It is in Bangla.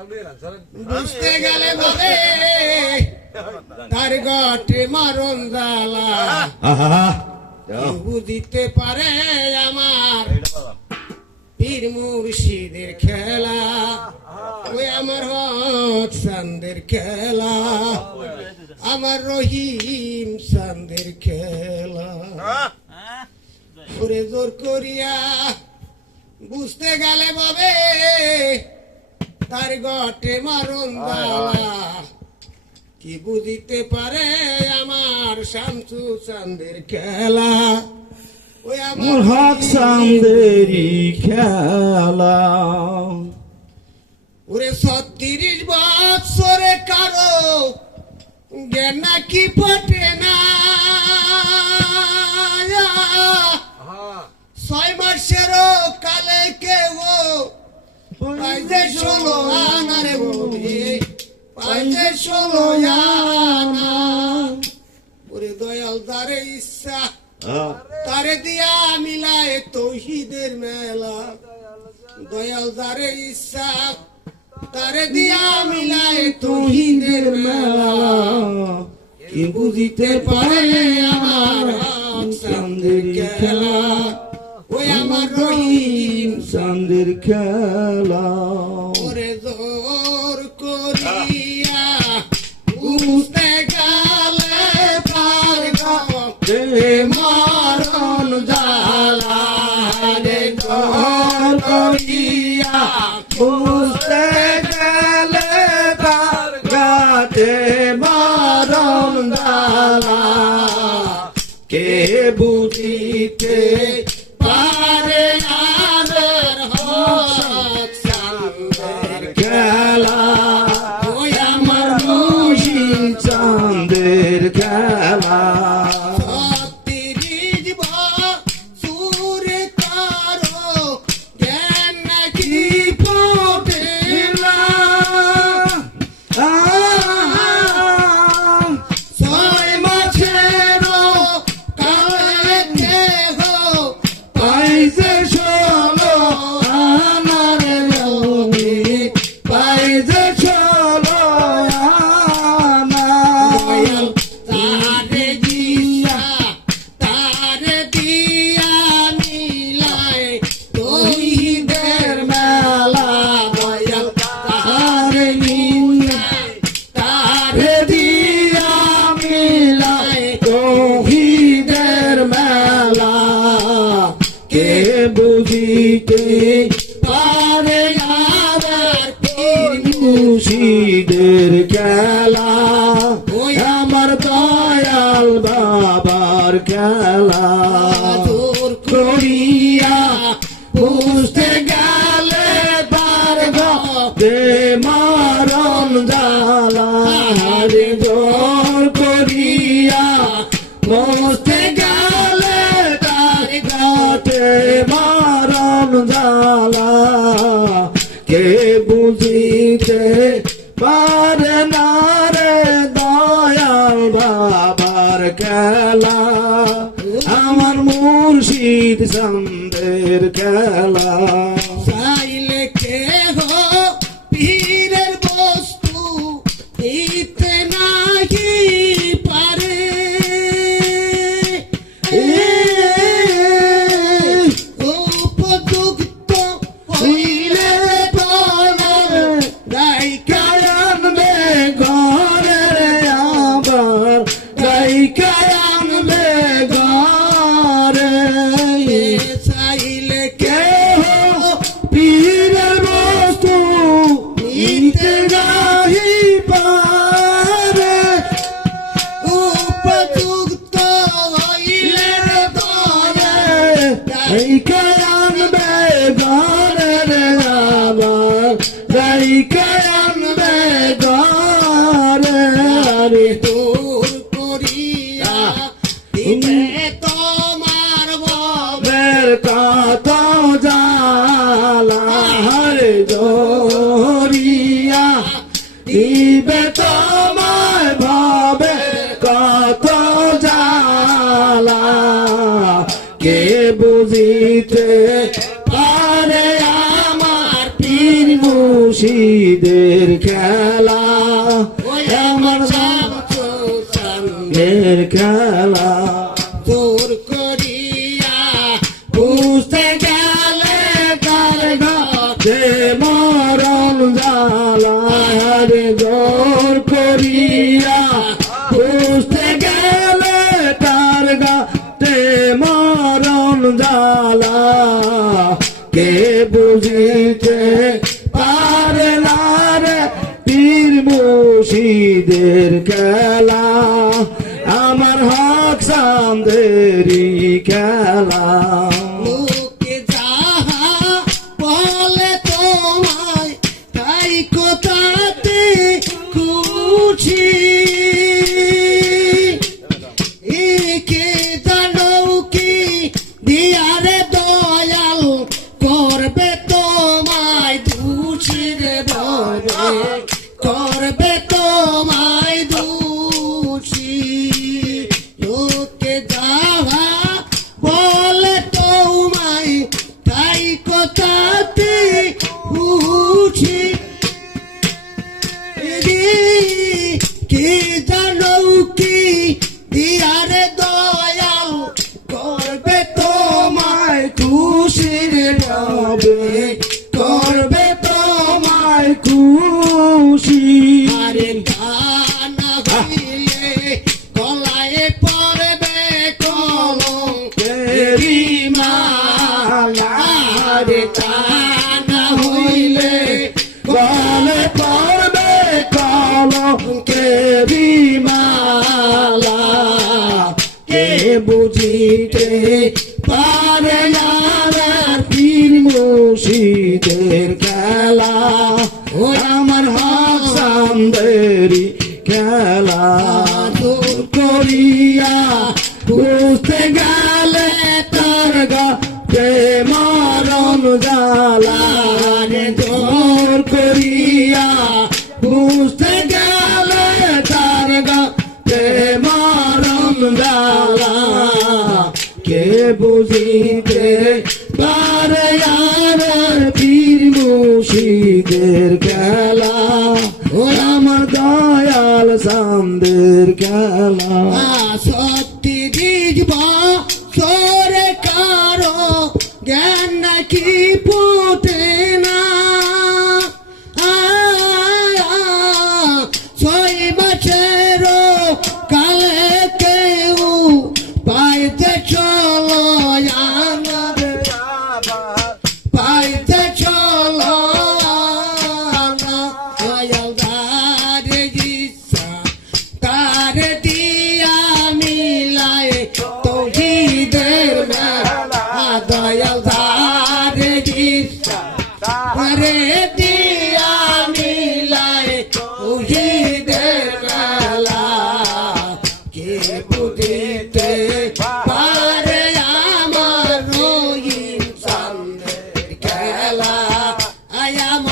বুঝতে গেলে বলে তার গটে মারণ জ্বালা বুঝিতে পারে আমার পীর মুর্শিদের খেলা ওই আমার হক চাঁদের খেলা আমার রহিম চাঁদের খেলা ওরে জোর করিয়া বুঝতে গেলে বাবে তার গটে মারণ জ্বালা কি বুঝিতে পারে আমার শামসু চাঁদের খেলা ওই আমার হক চাঁদেরই খেলা ওরে 36 বছরে কারো জ্ঞান নাকি পটে না 6 মাসেরও কালে কেউ পাইছে 16 আনারে বুঝি পাইছে 16 আনা ওরে দয়াল তারে ইচ্ছা তারে দিয়া মিলায় তৌহিদের মেলা দয়াল তারে ইচ্ছা তারে দিয়া মিলায় তৌহিদের মেলা কি বুঝিতে পারে আমার হক চাঁদের খেলা ওই আমার রহিম চাঁদের খেলা ওরে জোর করিয়া বুঝতে গেলে পার গতে মারণ জ্বালা রে জোর করিয়া বুঝতে গেলে তার গাতে মারণ জ্বালা কে বুঝিতে পারে আমার হক চাঁদের খেলা ওই আমার রহিম চাঁদের খেলা 36 বছরে কারো জ্ঞান নাকি পটে না 6 মাসেরও কালে কেহ পাইছে 16 আনার জমি পাইছে 16 আনা দয়াল তারে দিয়া তারে দিয়া মিলায় তৌহিদের মেলা দয়াল তারে মিলায় তারে দিয়া মিলায় তৌহিদের মেলা কে বুঝিতে পারে আমার পীর মুর্শিদের খেলা ওই আমার দয়াল বাবার খেলা জোর করিয়া বুঝতে গেলে পারব তে মারণ জ্বালা রে জোর করিয়া বুঝতে গেলে তার গাতে মারণ জ্বালা কে বুঝিতে পারে না রে দয়াল বাবার খেলা আমার মুর্শিদ চাঁদের খেলা চাইলে কেহ পীরের বস্তু দিতে নাহি পারে উপযুক্ত হইলে দয়াল রাইকা আনবে ঘরে আবার গাইকা আনবে ঘরে চাইলে কেহ পীরের বস্তু নিতে নাহি পারে উপযুক্ত হইলে দয়াল গাইকা আনবে ঘরে আবার গাইকা আনবে ঘরে রে দূর করিয়া দিতে তোমার বের কত জালা হরে জরিয়া দিবে তোমায় ভাবে কত জালা কে বুঝিতে পারে আমার পীর মুর্শিদ চাঁদের খেলা ওই আমার আমার শামসু চাঁদ এর খেলা তোর করিয়া বুঝতে গেলে কার গাছে মরণ জ্বালা রে জোর করিয়া বুঝতে গেলে তার গাছে মরণ জ্বালা কে বুঝিতে পারে না রে পীর মুর্শিদের খেলা আমার হক সামদেরি খেলা লোকে যাহা বলে তোমায় তাই কোথাতে খুশি একে জানো কি দিয়ারে দয়াল করবে তোমায় দোষীর ভবে করবে তোমায় দোষী লোকে যাহা বলে তোমায় তাই কথাতে খুশি কি জানো কি দিয়ারে দয়াল করবে তোমায় খুশির রবে করবে তোমায় খুশি আরে গানা হইলে গলায় পড়বে কলম তেরি মালা মালা রে গানা হইলে গলে পড়বে কলঙ্কেরি মালা কে বুঝিতে পারে না পীর মুর্শিদের খেলা ও আমার হক সামদেরি খেলা দূর করিয়া বুঝতে গেলে তার গা মরণ জ্বালা রে দূর করিয়া বুঝতে গেলে তার গা মরণ জ্বালা কে বুঝিতে পারে আর পীর মুর্শিদের খেলা ও আমার দয়াল সামদের খেলা সত্যি দিজব সরে কারো জ্ঞান নাকি পোটে না ছয় বছরও কালে কেউ পাইতে চলো পাইতে চলো তার দিয়া মিলায় তৌহিদের মেলা দয়াল ধারে দিশা তারে দিয়া মিলায় তৌহিদের মেলা কে বুঝিতে পারে আমার রহিম সামনে খেলা আয়াম